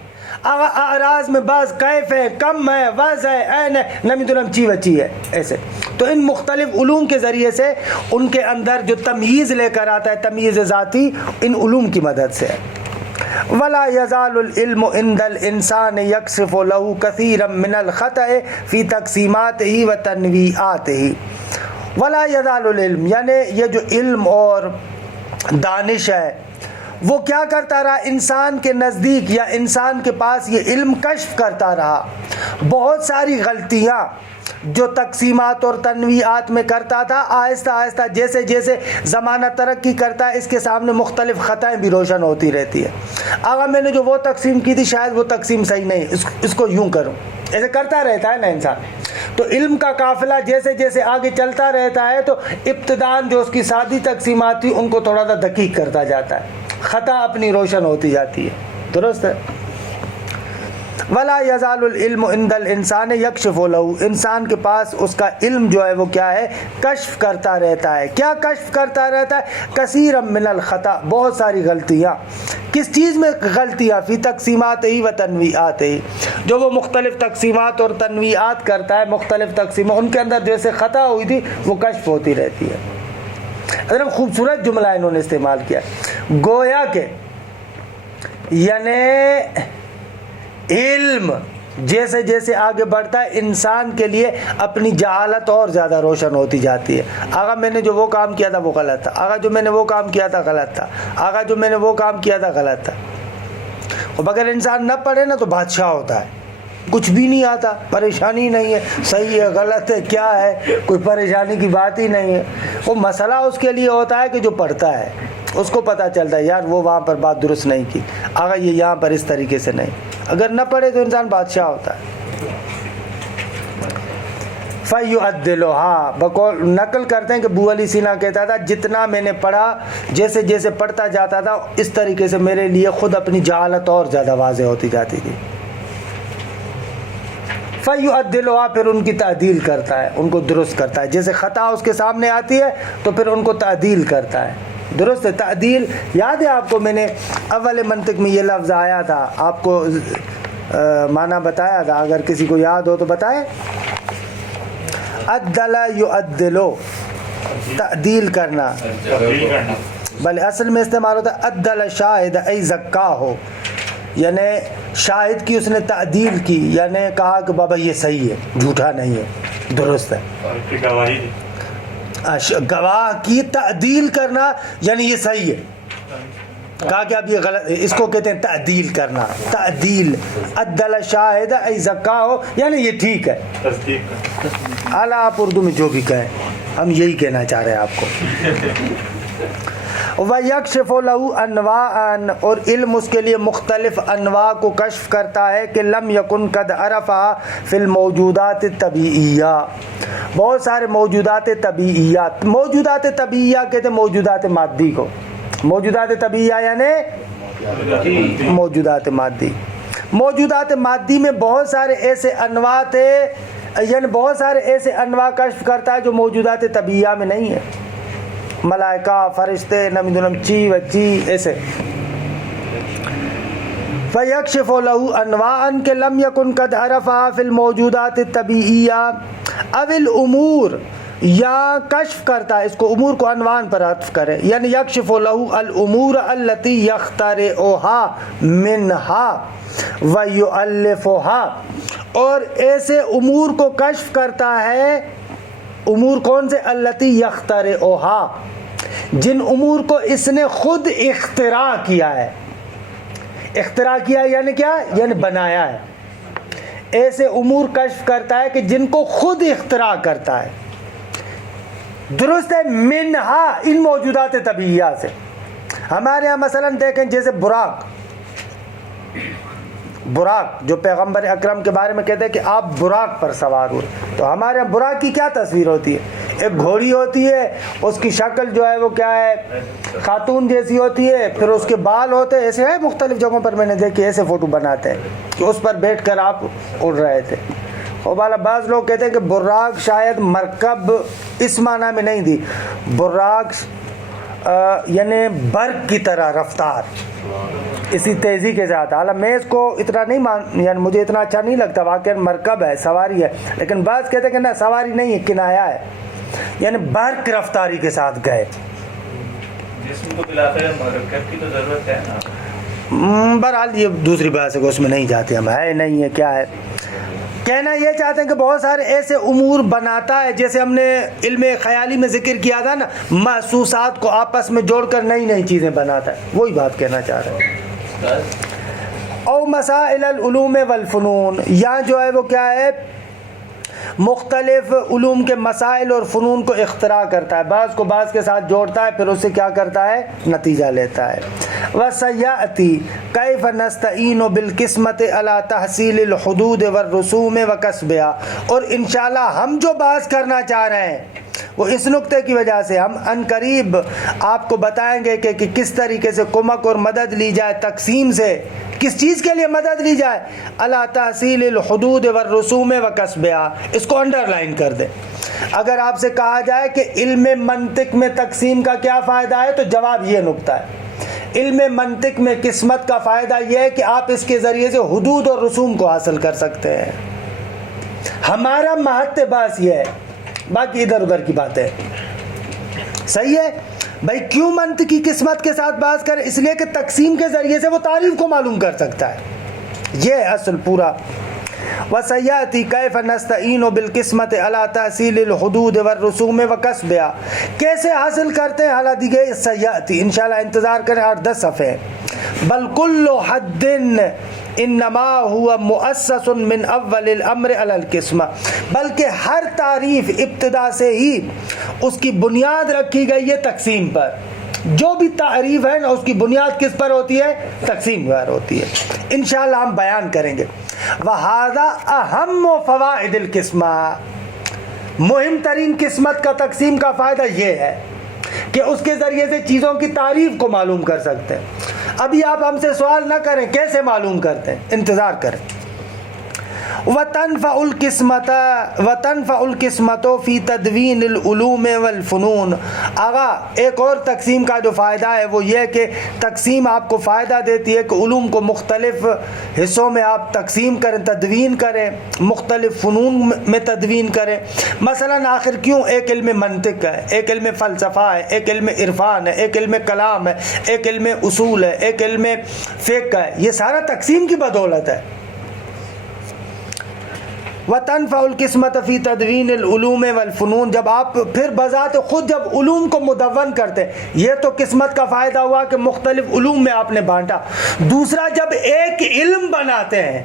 آگا اعراض میں بعض کیف ہے، کم ہے، وضع ہے، عین ہے، نمی دلم چی وچی ہے. ایسے تو ان مختلف علوم کے ذریعے سے ان کے اندر جو تمییز لے کر آتا ہے تمییز ذاتی ان علوم کی مدد سے. ولا يزال العلم عند الانسان يكشف له كثيرا من الخطأ في تقسيماته وتنويعاته. ولا يزال العلم یعنی یہ جو علم اور دانش ہے وہ کیا کرتا رہا انسان کے نزدیک یا انسان کے پاس یہ علم کشف کرتا رہا بہت ساری غلطیاں جو تقسیمات اور تنویعات میں کرتا تھا، آہستہ آہستہ جیسے جیسے زمانہ ترقی کرتا ہے اس کے سامنے مختلف خطائیں بھی روشن ہوتی رہتی ہے. آگا میں نے جو وہ تقسیم کی تھی شاید وہ تقسیم صحیح نہیں، اس کو یوں کروں، ایسے کرتا رہتا ہے نا انسان. تو علم کا قافلہ جیسے جیسے آگے چلتا رہتا ہے تو ابتداءً جو اس کی سادی تقسیمات تھی ان کو تھوڑا سا دقیق کرتا جاتا ہے، خطا اپنی روشن ہوتی جاتی ہے. درست ہے. ولا یزال العلم عند الانسان یکشف له، انسان کے پاس اس کا علم جو ہے وہ کیا ہے، کشف کرتا رہتا ہے. کیا کشف کرتا رہتا ہے؟ کثیرا من الخطا، بہت ساری غلطیاں. کس چیز میں غلطیاں؟ فی تقسیمات ہی و تنویعات ہی، جو وہ مختلف تقسیمات اور تنویعات کرتا ہے، مختلف تقسیمات ان کے اندر جیسے خطا ہوئی تھی وہ کشف ہوتی رہتی ہے. ادھر خوبصورت جملہ انہوں نے استعمال کیا، گویا کہ یعنی علم جیسے جیسے آگے بڑھتا ہے انسان کے لیے اپنی جہالت اور زیادہ روشن ہوتی جاتی ہے. آگا میں نے جو وہ کام کیا تھا وہ غلط تھا، آگا جو میں نے وہ کام کیا تھا غلط تھا، آگا جو میں نے وہ کام کیا تھا غلط تھا. اور اگر انسان نہ پڑھے نا تو بادشاہ ہوتا ہے، کچھ بھی نہیں آتا، پریشانی نہیں ہے، صحیح ہے غلط ہے کیا ہے، کوئی پریشانی کی بات ہی نہیں ہے. وہ مسئلہ اس کے لیے ہوتا ہے کہ جو پڑھتا ہے اس کو پتہ چلتا ہے یار وہ وہاں پر بات درست نہیں کی، آگا یہ یہاں پر اس طریقے سے نہیں. اگر نہ پڑھے تو انسان بادشاہ ہوتا ہے. فَيُعَدِّلُ، ہاں بقول نقل کرتے ہیں کہ ابو علی سینا کہتا تھا جتنا میں نے پڑھا جیسے جیسے پڑھتا جاتا تھا اس طریقے سے میرے لیے خود اپنی جہالت اور زیادہ واضح ہوتی جاتی تھی. فَيُعَدِّلُ، پھر ان کی تعدیل کرتا ہے، ان کو درست کرتا ہے. جیسے خطا اس کے سامنے آتی ہے تو پھر ان کو تعدیل کرتا ہے. درست ہے. تعدیل یاد ہے آپ کو، میں نے اول منطق میں یہ لفظ آیا تھا، آپ کو معنی بتایا تھا، اگر کسی کو یاد ہو تو بتائیں. عدل یعدلو، تعدیل کرنا، بلکہ اصل میں استعمال ہوتا ہے عدل شاہد ای زکا ہو، یعنی شاہد کی اس نے تعدیل کی، یعنی کہا کہ بابا یہ صحیح ہے، جھوٹا نہیں ہے، درست ہے. گواہ کی تعدیل کرنا یعنی یہ صحیح ہے، کہا کہ اب یہ غلط، اس کو کہتے ہیں تعدیل کرنا. تعدیل عدل شاہد ای زکا ہو یعنی یہ ٹھیک ہے. اعلیٰ آپ اردو میں جو بھی کہیں ہم یہی کہنا چاہ رہے ہیں آپ کو. وَيَكْشِفُ لَهُ أَنْوَاءً، اور علم اس کے لیے مختلف انواع کو کشف کرتا ہے کہ لم یکن قد عرفها فی الموجودات الطبیعیہ، بہت سارے موجودات طبیعیات. موجودات طبیعیہ کہتے ہیں موجودات مادی کو، موجودات طبیعیہ یعنی موجودات مادی. موجودات مادی میں بہت سارے ایسے انواع تھے، یعنی بہت سارے ایسے انواع کشف کرتا ہے جو موجودات طبیعیہ میں نہیں ہے. ملائکہ، فرشتے، نمیدونم چی و چی ایسے. فَيَكْشِفُ لَهُ أَنْوَاءً کہ لم يكن قد عرفها فی الموجودات الطبیعیہ او الامور، یا کشف کرتا ہے، اس کو امور کو عنوان پر عطف کرے، یعنی یکشف له الامور التي يخترعها منها ويؤلفها، اور ایسے امور کو کشف کرتا ہے. امور کون سے؟ التی یخترعها، جن امور کو اس نے خود اختراع کیا ہے. اختراع کیا یعنی کیا؟ یعنی بنایا ہے. ایسے امور کشف کرتا ہے کہ جن کو خود اختراع کرتا ہے. درست ہے. منہا، ان موجودات طبیعیہ سے. ہمارے یہاں مثلا دیکھیں جیسے براق جو پیغمبر اکرم کے بارے میں کہتے ہیں کہ آپ براق پر سوار ہوئے، تو ہمارے یہاں براق کی کیا تصویر ہوتی ہے؟ ایک گھوڑی ہوتی ہے، اس کی شکل جو ہے وہ کیا ہے؟ خاتون جیسی ہوتی ہے، پھر اس کے بال ہوتے ہیں ایسے. ہے مختلف جگہوں پر میں نے دیکھی ایسے فوٹو بناتے ہیں کہ اس پر بیٹھ کر آپ اڑ رہے تھے. اور بالا بعض لوگ کہتے ہیں کہ براق شاید مرکب اس معنی میں نہیں دی، براق یعنی برق کی طرح رفتار، اسی تیزی کے ساتھ. حالانکہ میں اس کو اتنا نہیں یعنی مجھے اتنا اچھا نہیں لگتا، واقعا مرکب ہے، سواری ہے، لیکن بعض کہتے ہیں کہ نہ سواری نہیں ہے، کنایا ہے، یعنی برق رفتاری کے ساتھ گئے. جسم کو بلاخر مرکب کی تو ضرورت ہے نا. بہرحال یہ دوسری بات ہے کہ اس میں نہیں جاتے ہم، ہے نہیں ہے کیا ہے. کہنا یہ چاہتے ہیں کہ بہت سارے ایسے امور بناتا ہے، جیسے ہم نے علم خیالی میں ذکر کیا تھا نا، محسوسات کو آپس میں جوڑ کر نئی نئی چیزیں بناتا ہے، وہی بات کہنا چاہ رہے ہیں. او مسائل العلوم والفنون، یہاں جو ہے وہ کیا ہے؟ مختلف علوم کے مسائل اور فنون کو اختراع کرتا ہے، بعض کو بعض کے ساتھ جوڑتا ہے، پھر اس سے کیا کرتا ہے؟ نتیجہ لیتا ہے۔ وَسَيَأْتِي كَيْفَ نَسْتَعِينُ بِالْقِسْمَةِ عَلَى تَحْصِيلِ الْحُدُودِ وَالرُّسُومِ وَكَسْبِهَا، اور انشاءاللہ ہم جو بحث کرنا چاہ رہے ہیں وہ اس نقطے کی وجہ سے ہم ان قریب آپ کو بتائیں گے کہ کس طریقے سے کمک اور مدد لی جائے تقسیم سے، کس چیز کے لیے مدد لی جائے؟ علی تحصیل الحدود والرسوم وکسبها، اس کو انڈر لائن کر دیں۔ اگر آپ سے کہا جائے کہ علم منطق میں تقسیم کا کیا فائدہ ہے تو جواب یہ نقطہ ہے، علم منطق میں قسمت کا فائدہ یہ ہے کہ آپ اس کے ذریعے سے حدود اور رسوم کو حاصل کر سکتے ہیں۔ ہمارا محط بحث یہ ہے، باقی ادھر ادھر کی بات ہے۔ صحیح ہے بھائی، کیوں منطقی قسمت کے ساتھ بحث کریں؟ اس لیے کہ تقسیم کے ذریعے سے وہ تعریف کو معلوم کر سکتا ہے، یہ ہے اصل پورا۔ وَسَيَأْتِي كَيْفَ نَسْتَعِينُ بِالْقِسْمَةِ عَلَى تَحْصِيلِ الْحُدُودِ وَالرُّسُومِ وَكَسْبِهَا، کیسے حاصل کرتے ہیں؟ حالات دیگے سیاتی، انشاءاللہ انتظار کریں 8-10 صفحے۔ بل کل حد انما هو مؤسس من اول الامر علی القسمہ، بلکہ ہر تعریف ابتدا سے ہی اس کی بنیاد رکھی گئی ہے تقسیم پر۔ جو بھی تعریف ہے نا اس کی بنیاد کس پر ہوتی ہے؟ تقسیم پر ہوتی ہے، انشاءاللہ ہم بیان کریں گے۔ وَهَذَا أَهَمُّ فَوَائِدِ الْقِسْمَةِ، مہم ترین قسمت کا تقسیم کا فائدہ یہ ہے کہ اس کے ذریعے سے چیزوں کی تعریف کو معلوم کر سکتے ہیں۔ ابھی آپ ہم سے سوال نہ کریں کیسے معلوم کرتے ہیں، انتظار کریں۔ وَتَنْفَعُ الْقِسْمَةُ فِي تَدْوِينِ الْعُلُومِ وَالْفُنُونِ، آغا ایک اور تقسیم کا جو فائدہ ہے وہ یہ کہ تقسیم آپ کو فائدہ دیتی ہے کہ علوم کو مختلف حصوں میں آپ تقسیم کریں، تدوین کریں، مختلف فنون میں تدوین کریں۔ مثلا آخر کیوں ایک علم منطق ہے، ایک علم فلسفہ ہے، ایک علم عرفان ہے، ایک علم کلام ہے، ایک علم اصول ہے، ایک علم فقہ ہے، یہ سارا تقسیم کی بدولت ہے۔ وَتَنْفَعُ الْقِسْمَةَ فِي تَدْوِينِ الْعُلُومِ وَالْفُنُونِ، جب آپ پھر بذات خود جب علوم کو مدون کرتے ہیں، یہ تو قسمت کا فائدہ ہوا کہ مختلف علوم میں آپ نے بانٹا۔ دوسرا جب ایک علم بناتے ہیں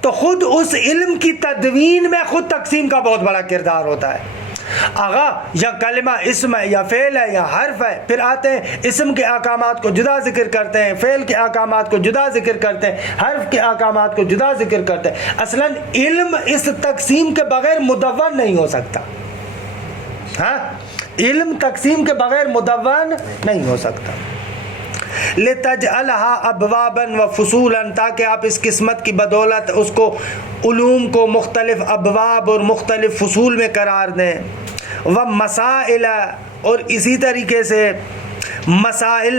تو خود اس علم کی تدوین میں خود تقسیم کا بہت بڑا کردار ہوتا ہے۔ آغا یا کلمہ اسم ہے یا فعل ہے یا حرف ہے، پھر آتے ہیں اسم کے احکامات کو جدا ذکر کرتے ہیں، فعل کے احکامات کو جدا ذکر کرتے ہیں، حرف کے احکامات کو جدا ذکر کرتے ہیں۔ اصلاً علم اس تقسیم کے بغیر مدون نہیں ہو سکتا، ہاں علم تقسیم کے بغیر مدون نہیں ہو سکتا۔ لِتَجْعَلَهَا أَبْوَابًا وَفُصُولًا، تاکہ آپ اس قسمت کی بدولت اس کو علوم کو مختلف ابواب اور مختلف فصول میں قرار دیں۔ وَمَسَائِلَ، اور اسی طریقے سے مسائل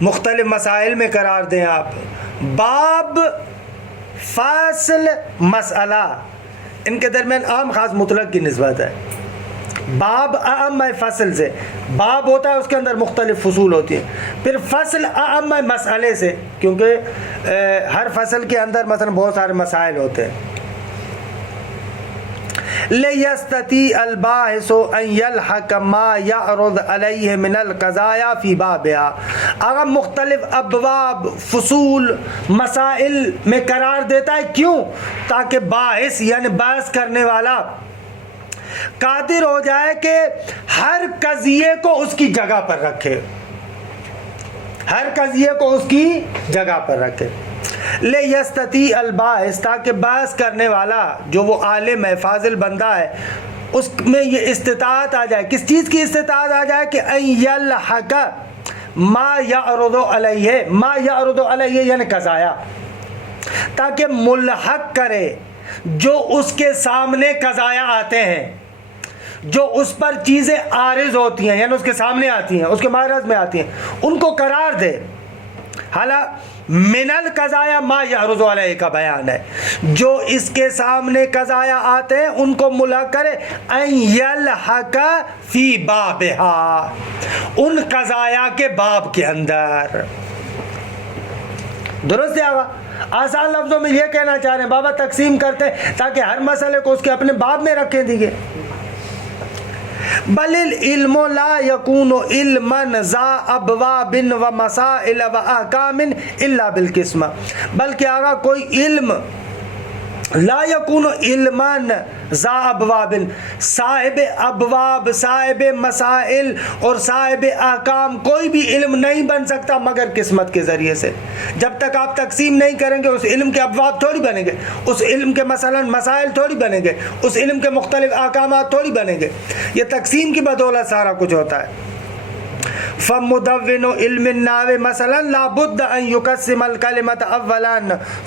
مختلف مسائل میں قرار دیں آپ۔ باب، فاصل، مسئلہ، ان کے درمیان عام خاص مطلق کی نسبت ہے۔ باب اعم فصل سے، باب ہوتا ہے اس کے اندر مختلف فصول ہوتی ہیں، پھر فصل اعم مسئلے سے، کیونکہ ہر فصل کے اندر مثلا بہت سارے مسائل ہوتے ہیں۔ لِيَسْتَطِيعَ الْبَاحِثُ أَنْ يَلْحَقَ مَا يَعْرُضُ عَلَيْهِ مِنَ الْقَضَايَا فِي بَابِهَا، اگر مختلف ابواب، فصول، مسائل میں قرار دیتا ہے، کیوں؟ تاکہ باعث یعنی بحث کرنے والا قادر ہو جائے کہ ہر قضیے کو اس کی جگہ پر رکھے، ہر قضیے کو اس کی جگہ پر رکھے۔ لِيَسْتَطِيعَ الْبَاحِث، تاکہ بحث کرنے والا جو وہ عالم ہے، فاضل بندہ ہے، اس میں یہ استطاعت آ جائے۔ کس چیز کی استطاعت آ جائے؟ کہ أَن يَلْحَقَ مَا يَعْرُضُ عَلَيْهِ، مَا يَعْرُضُ عَلَيْهِ یعنی قضایا، تاکہ ملحق کرے جو اس کے سامنے قضایا آتے ہیں، جو اس پر چیزیں عارض ہوتی ہیں یعنی اس کے سامنے آتی ہیں، اس کے معرض میں آتی ہیں، ان کو قرار دے۔ حالا من القضایا ما یعرض علیہ کا بیان ہے، جو اس کے سامنے قضایا آتے ہیں ان کو ملحق کرے۔ ان یلحق فی بابہا، ان قضایا کے باب کے اندر۔ درست ہے آگا؟ آسان لفظوں میں یہ کہنا چاہ رہے ہیں بابا تقسیم کرتے ہیں تاکہ ہر مسئلے کو اس کے اپنے باب میں رکھیں دیگے۔ بل العلم لا يكون علما ذا ابواب ومسائل واحکام الا بالقسمہ، بلکہ آگا کوئی علم لا یکون علمان ذا ابواب، صاحب ابواب، صاحب مسائل اور صاحب احکام کوئی بھی علم نہیں بن سکتا مگر قسمت کے ذریعے سے۔ جب تک آپ تقسیم نہیں کریں گے اس علم کے ابواب تھوڑی بنیں گے، اس علم کے مثلا مسائل تھوڑی بنیں گے، اس علم کے مختلف احکامات تھوڑی بنیں گے۔ یہ تقسیم کی بدولت سارا کچھ ہوتا ہے۔ فمدون علم النحو مثلا لا بد ان يقسم الكلمة اولا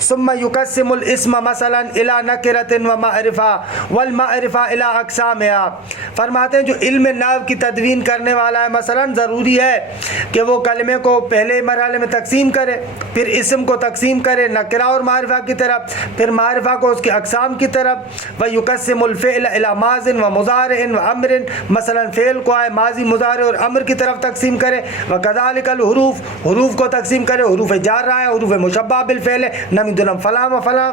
ثم يقسم الاسم مثلا الى نکرة ومعرفة والمعرفة الى اقسامها۔ فرماتے ہیں جو علم نحو کی تدوین کرنے والا ہے مثلا ضروری ہے کہ وہ کلمے کو پہلے مرحلے میں تقسیم کرے، پھر اسم کو تقسیم کرے نکرہ اور معرفہ کی طرف، پھر معرفہ کو اس کے اقسام کی طرف۔ ويقسم الفعل الى ماض ومضارع وامر، مثلا فعل کو آئے ماضی مضارع اور امر کی طرف تقسیم کرے۔ وکذالک الحروف، حروف کو تقسیم کرے، حروف جار ہے، حروف مشبہ بالفعل، نمی دونم فلاں و فلاں۔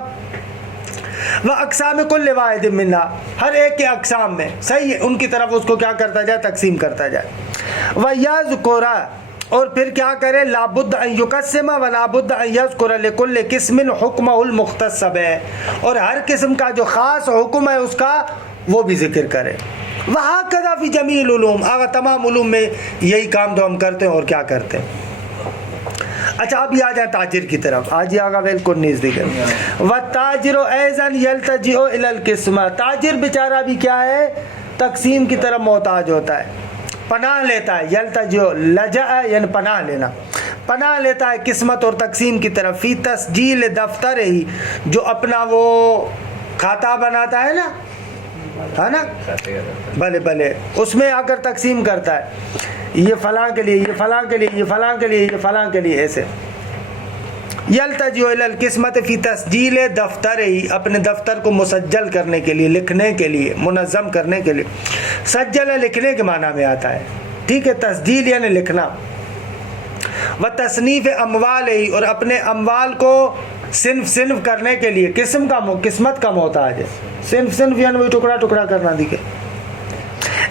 وَأَقْسَامِ كُلِّ وَاحِدٍ مِّنْهَا، ہر ایک کے اقسام میں صحیح ہے ان کی طرف اس کو کیا کرتا جائے، تقسیم کرتا جائے۔ وَيَذْكُرَ، اور پھر کیا کرے، لَا بُدَّ أَن يُقَسِّمَ وَلَا بُدَّ أَن يَذْكُرَ لِكُلِّ قِسْمٍ حُكْمَهُ الْمُخْتَصَّ بِهِ، اور ہر قسم کا جو خاص حکم ہے اس کا وہ بھی ذکر کرے۔ وَهَكَذَا فِي جَمِيعِ الْعُلُومِ، آگا تمام علوم میں یہی کام تو ہم کرتے ہیں اور کیا کرتے ہیں۔ اچھا اب یہ آ جائیں تاجر کی طرف، آج یہ آگا بالکل نزدیک ہے۔ وَالتَّاجِرُ أَيْضًا يَلْتَجِئُ إِلَى الْقِسْمَةِ، تاجر بیچارہ بھی کیا ہے، تقسیم کی طرف محتاج ہوتا ہے، پناہ لیتا ہے۔ یلتجئ لجأ یعنی پناہ لینا، پناہ لیتا ہے قسمت اور تقسیم کی طرف۔ فی تسجیل دفتر ہی، جو اپنا وہ کھاتا بناتا ہے نا، ہے نا، بھلے بھلے اس میں آ کر تقسیم کرتا ہے، یہ فلاں کے لیے، یہ فلاں کے لیے، یہ فلاں کے لیے، یہ فلاں کے لیے، ایسے۔ یلتجئ الی القسمۃ فی تسجیل دفتر ہی، اپنے دفتر کو مسجل کرنے کے لیے، لکھنے کے لیے، منظم کرنے کے لیے۔ سجل لکھنے کے معنی میں آتا ہے، ٹھیک ہے، تسجیل یعنی لکھنا۔ و تصنیف اموال ہی، اور اپنے اموال کو صنف صنف کرنے کے لیے، قسمت کا محتاج ہے، صنف صنف یعنی وہی ٹکڑا ٹکڑا کرنا دیکھے۔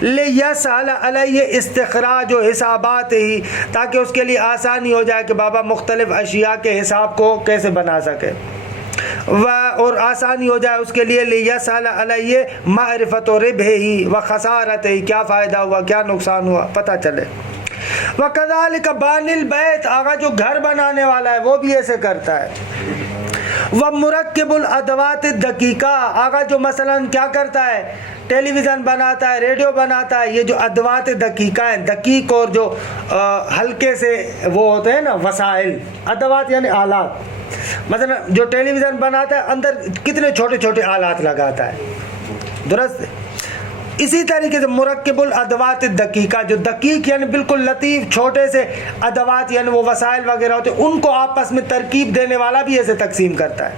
لیسہل علیہ استخراج و حسابات ہی، تاکہ اس کے لیے آسانی ہو جائے کہ بابا مختلف اشیاء کے حساب کو کیسے بنا سکے، اور آسانی ہو جائے اس کے لیے لیسہل علیہ معرفت و ربح ہی و خسارت ہی، کیا فائدہ ہوا کیا نقصان ہوا پتہ چلے۔ وَكَذَلِكَ بَانِ الْبَيْتِ، آگا جو گھر بنانے والا ہے وہ بھی ایسے کرتا ہے۔ وَمُرَكِّبُ الْأَدْوَاتِ الدَّقِيقَةِ، آگا جو مثلا کیا کرتا ہے، ٹیلی ویژن بناتا ہے، ریڈیو بناتا ہے، یہ جو ادوات دقیقہ ہیں، دقیق اور جو ہلکے سے وہ ہوتے ہیں نا وسائل، ادوات یعنی آلات، مثلا جو ٹیلی ویژن بناتا ہے اندر کتنے چھوٹے چھوٹے آلات لگاتا ہے، درست۔ اسی طریقے سے مرکب الادوات الدقیقہ، جو دقیق یعنی بالکل لطیف چھوٹے سے ادوات یعنی وہ وسائل وغیرہ ہوتے ہیں، ان کو آپس میں ترکیب دینے والا بھی ایسے تقسیم کرتا ہے۔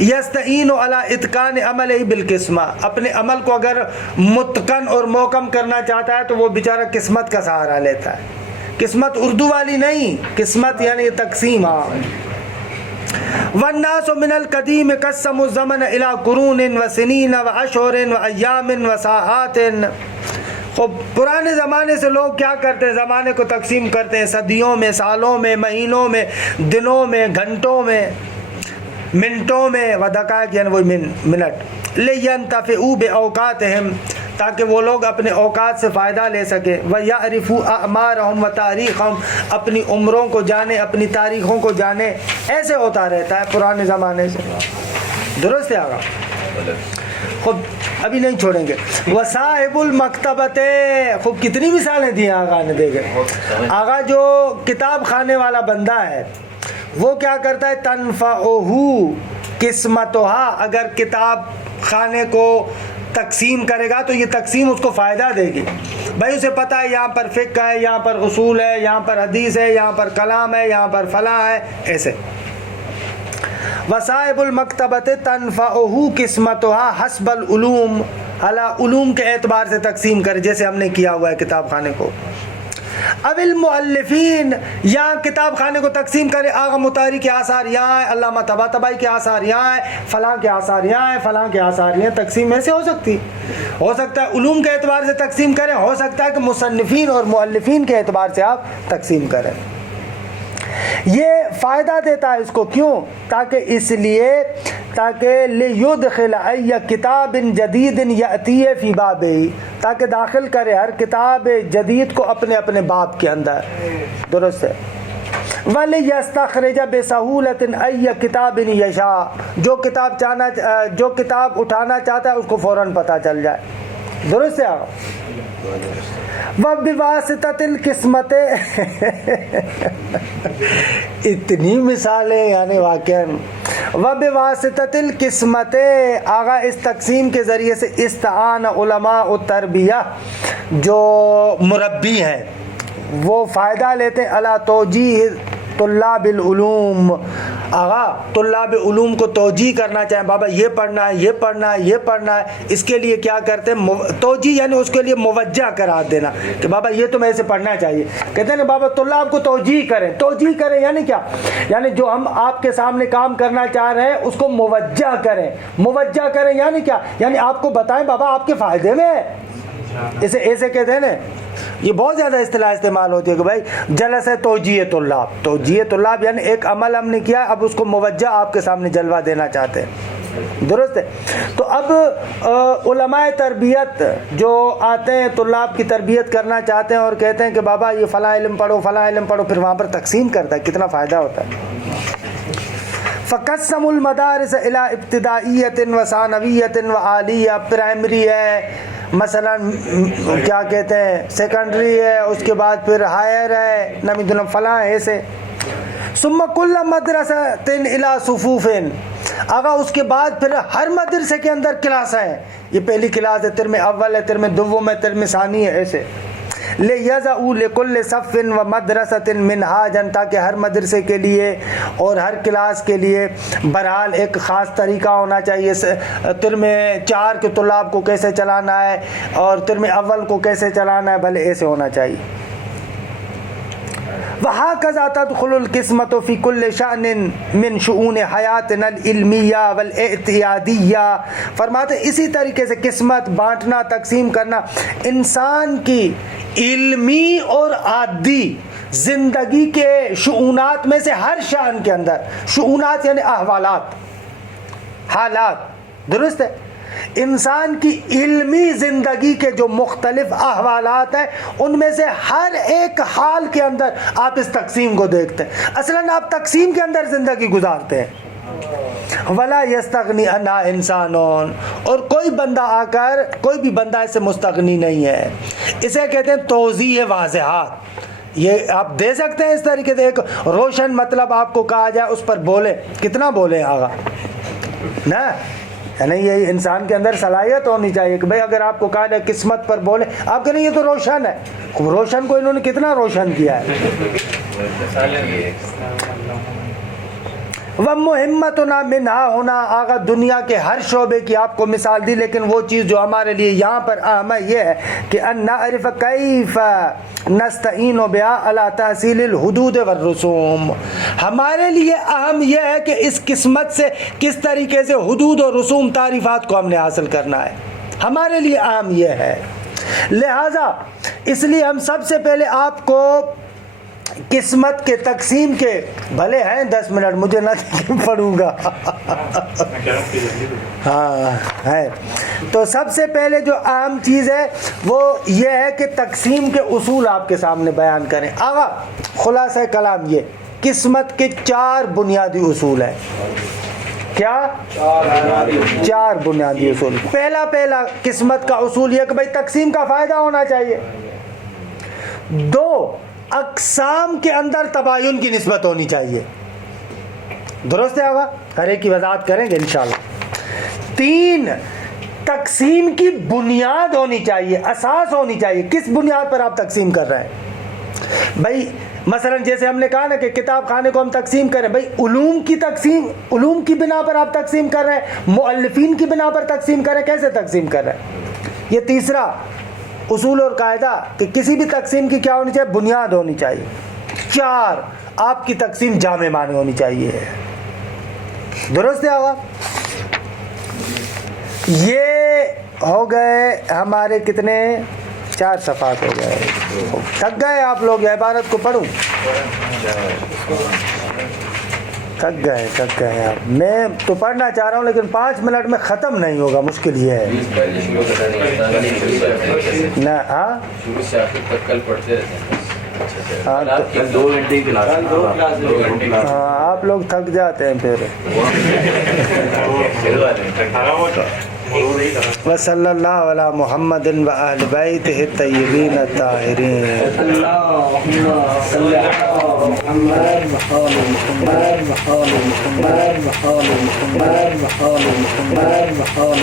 یستعین علی اتقان عملہ بالقسمہ، اپنے عمل کو اگر متقن اور محکم کرنا چاہتا ہے تو وہ بیچارہ قسمت کا سہارا لیتا ہے۔ قسمت اردو والی نہیں، قسمت یعنی تقسیم۔ والناس من القدیم قسموا الزمن الى قرون وسنین واشہر وایام وساعات، پرانے زمانے سے لوگ کیا کرتے ہیں، زمانے کو تقسیم کرتے ہیں صدیوں میں، سالوں میں، مہینوں میں، دنوں میں، گھنٹوں میں، منٹوں میں، ودقائق یعنی وہ منٹ، لینتفعوا باوقاتہم، تاکہ وہ لوگ اپنے اوقات سے فائدہ لے سکیں، وَيَعْرِفُوا أَعْمَارَهُمْ وَتَارِيخَهُمْ، اپنی عمروں کو جانے، اپنی تاریخوں کو جانے، ایسے ہوتا رہتا ہے پرانے زمانے سے، درست ہے آگا، خود ابھی نہیں چھوڑیں گے۔ وَصَاحِبُ الْمَكْتَبَةِ، خوب کتنی مثالیں دی آگا نے دیکھے، آگا جو کتاب خانے والا بندہ ہے وہ کیا کرتا ہے، تنفعہ قسمتها، اگر کتاب خانے کو تقسیم کرے گا تو یہ تقسیم اس کو فائدہ دے گی، بھائی اسے پتہ ہے یہاں پر فقہ ہے، یہاں پر اصول ہے، یہاں پر حدیث ہے، یہاں پر کلام ہے، یہاں پر فلاں ہے، ایسے۔ وصائب المکتبۃ تنفعہ قسمتها حسب العلوم، علوم کے اعتبار سے تقسیم کرے، جیسے ہم نے کیا ہوا ہے کتاب خانے کو۔ اب المؤلفین، یہاں کتاب خانے کو تقسیم کرے، آغا مطہری کے آثار یہاں ہیں، علامہ طباطبائی کے آثار یہاں ہیں، فلاں کے آثار یہاں ہیں، فلاں کے آثار یہاں، تقسیم ایسے ہو سکتی، ہو سکتا ہے علوم کے اعتبار سے تقسیم کریں، ہو سکتا ہے کہ مصنفین اور مؤلفین کے اعتبار سے آپ تقسیم کریں۔ یہ فائدہ دیتا ہے اس کو، کیوں؟ تاکہ اس لیے تاکہ لیدخل ای کتاب جدید یاتی فی بابہ، تاکہ داخل کرے ہر کتاب جدید کو اپنے اپنے باب کے اندر، درست ہے۔ وَلِيَسْتَخْرِجَ بِسَهُولَةٍ أَيَّ كِتَابٍ يَشَاءُ، جو کتاب اٹھانا چاہتا ہے اس کو فوراً پتہ چل جائے، درست ہے۔ وَبِوَاسِطَةِ الْقِسْمَةِ اتنی مثالیں یعنی واقعاً، وَبِوَاسِطَةِ الْقِسْمَةِ آغا اس تقسیم کے ذریعے سے استعان علماء التربیہ جو مربی ہیں وہ فائدہ لیتے ہیں علی توجیہ طلاب العلوم، آغا طلاب علوم کو توجیہ کرنا چاہیں، بابا یہ پڑھنا ہے، یہ پڑھنا ہے، یہ پڑھنا ہے، اس کے لیے کیا کرتے ہیں؟ توجیہ یعنی اس کے لیے موجہ قرار دینا کہ بابا یہ تمہیں ایسے پڑھنا چاہیے، کہتے ہیں نا بابا طلاب کو توجیہ کریں۔ توجیہ کریں یعنی کیا؟ یعنی جو ہم آپ کے سامنے کام کرنا چاہ رہے ہیں اس کو موجہ کریں۔ موجہ کریں یعنی کیا؟ یعنی آپ کو بتائیں بابا آپ کے فائدے میں ہے، اسے ایسے کہتے ہیں نا، یہ بہت زیادہ اصطلاح استعمال ہوتی ہے کہ بھائی جلسہ توجیہ طلاب، توجیہ طلاب یعنی ایک عمل ہم نے کیا، اب اس کو موجہ آپ کے سامنے جلوہ دینا چاہتے ہیں، درست ہے۔ تو اب علماء تربیت جو آتے ہیں طلاب کی تربیت کرنا چاہتے ہیں اور کہتے ہیں کہ بابا یہ فلاں علم پڑھو، فلاں علم پڑھو، پھر وہاں پر تقسیم کرتا ہے، کتنا فائدہ ہوتا ہے۔ فقسم المدارس الى ابتدائیت و ثانویت و عالیہ، پرائمری ہے مثلا کیا کہتے ہیں سیکنڈری ہے، اس کے بعد پھر ہائر ہے، نمی دنم فلاں ایسے، ثم کل مدرسۃ الی صفوف، آگا اس کے بعد پھر ہر مدرسے کے اندر کلاس ہیں، یہ پہلی کلاس ہے، ترم اول ہے، ترم دوم ہے، ترم ثانی ہے، ایسے لِيَضَعُوا لِكُلِّ صَفٍ وَمَدْرَسَةٍ مِنْهَاجًا، تاکہ ہر مدرسے کے لیے اور ہر کلاس کے لیے بہرحال ایک خاص طریقہ ہونا چاہیے، ترم 4 کے طلاب کو کیسے چلانا ہے اور ترم اول کو کیسے چلانا ہے، بھلے ایسے ہونا چاہیے۔ وَهَكَذَا تَدْخُلُ الْقِسْمَةُ فِي كُلِّ شَأْنٍ مِنْ شُؤُونِ حَيَاتِنَا الْعِلْمِيَّةِ وَالْاِعْتِيَادِيَّةِ، فرماتے ہیں اسی طریقے سے قسمت بانٹنا، تقسیم کرنا انسان کی علمی اور عادی زندگی کے شؤونات میں سے ہر شان کے اندر، شؤونات یعنی احوالات، حالات، درست ہے، انسان کی علمی زندگی کے جو مختلف احوالات ہیں ان میں سے ہر ایک حال کے اندر آپ اس تقسیم کو دیکھتے ہیں، اصلاً آپ تقسیم کے اندر زندگی گزارتے ہیں۔ ولا یستغنی عنہا انسانون، اور کوئی بندہ آ کر، کوئی بھی بندہ اس سے مستغنی نہیں ہے، اسے کہتے ہیں توضیح واضحات، یہ آپ دے سکتے ہیں اس طریقے سے ایک روشن مطلب آپ کو کہا جائے اس پر بولے، کتنا بولے آگا نا، یعنی یہ انسان کے اندر صلاحیت ہونی چاہیے کہ بھئی اگر آپ کو کہا جائے قسمت پر بولے، آپ کہیں یہ تو روشن ہے، روشن کو انہوں نے کتنا روشن کیا ہے۔ وَمُهِمَّتُنَا مِنْهَا ہونا، آگا دنیا کے ہر شعبے کی آپ کو مثال دی، لیکن وہ چیز جو ہمارے لیے یہاں پر اہم ہے یہ ہے کہ ان نعرف کیف نستعین بها علی تحصیل الحدود والرسوم، ہمارے لیے اہم یہ ہے کہ اس قسمت سے کس طریقے سے حدود اور رسوم تعریفات کو ہم نے حاصل کرنا ہے، ہمارے لیے اہم یہ ہے۔ لہذا اس لیے ہم سب سے پہلے آپ کو قسمت کے تقسیم کے، بھلے ہیں 10 منٹ مجھے نہ پڑھوں گا ہاں ہے، تو سب سے پہلے جو اہم چیز ہے وہ یہ ہے کہ تقسیم کے اصول آپ کے سامنے بیان کریں۔ آغا خلاصہ کلام یہ قسمت کے 4 بنیادی اصول ہیں، کیا 4 بنیادی اصول۔ پہلا قسمت کا اصول یہ کہ بھائی تقسیم کا فائدہ ہونا چاہیے، 2 اقسام کے اندر تباین کی نسبت ہونی چاہیے، درست ہے آگا، ہر ایک کی وضاحت کریں گے انشاءاللہ۔ 3 تقسیم کی بنیاد ہونی چاہیے، اساس ہونی چاہیے، کس بنیاد پر آپ تقسیم کر رہے ہیں بھائی، مثلا جیسے ہم نے کہا نا کہ کتاب خانے کو ہم تقسیم کریں، بھائی علوم کی تقسیم، علوم کی بنا پر آپ تقسیم کر رہے ہیں، مؤلفین کی بنا پر تقسیم کر رہے ہیں، کیسے تقسیم کر رہے ہیں؟ یہ تیسرا اصول اور قاعدہ کہ کسی بھی تقسیم کی کیا ہونی چاہیے، بنیاد ہونی چاہیے۔ 4 آپ کی تقسیم جامع معنی ہونی چاہیے، درست ہے آقا؟ یہ ہو گئے ہمارے کتنے 4 صفحات ہو گئے. تھک گئے آپ لوگ, یہ عبارت کو پڑھوں؟ تھک گئے آپ. میں تو پڑھنا چاہ رہا ہوں لیکن 5 منٹ میں ختم نہیں ہوگا, مشکل یہ ہے نہ. ہاں آپ لوگ تھک جاتے ہیں پھر. وصلی اللہ علی محمد و اہل بیتہ الطیبین الطاہرین. اللهم صل على محمد وآل محمد وآل محمد وآل محمد وآل محمد وآل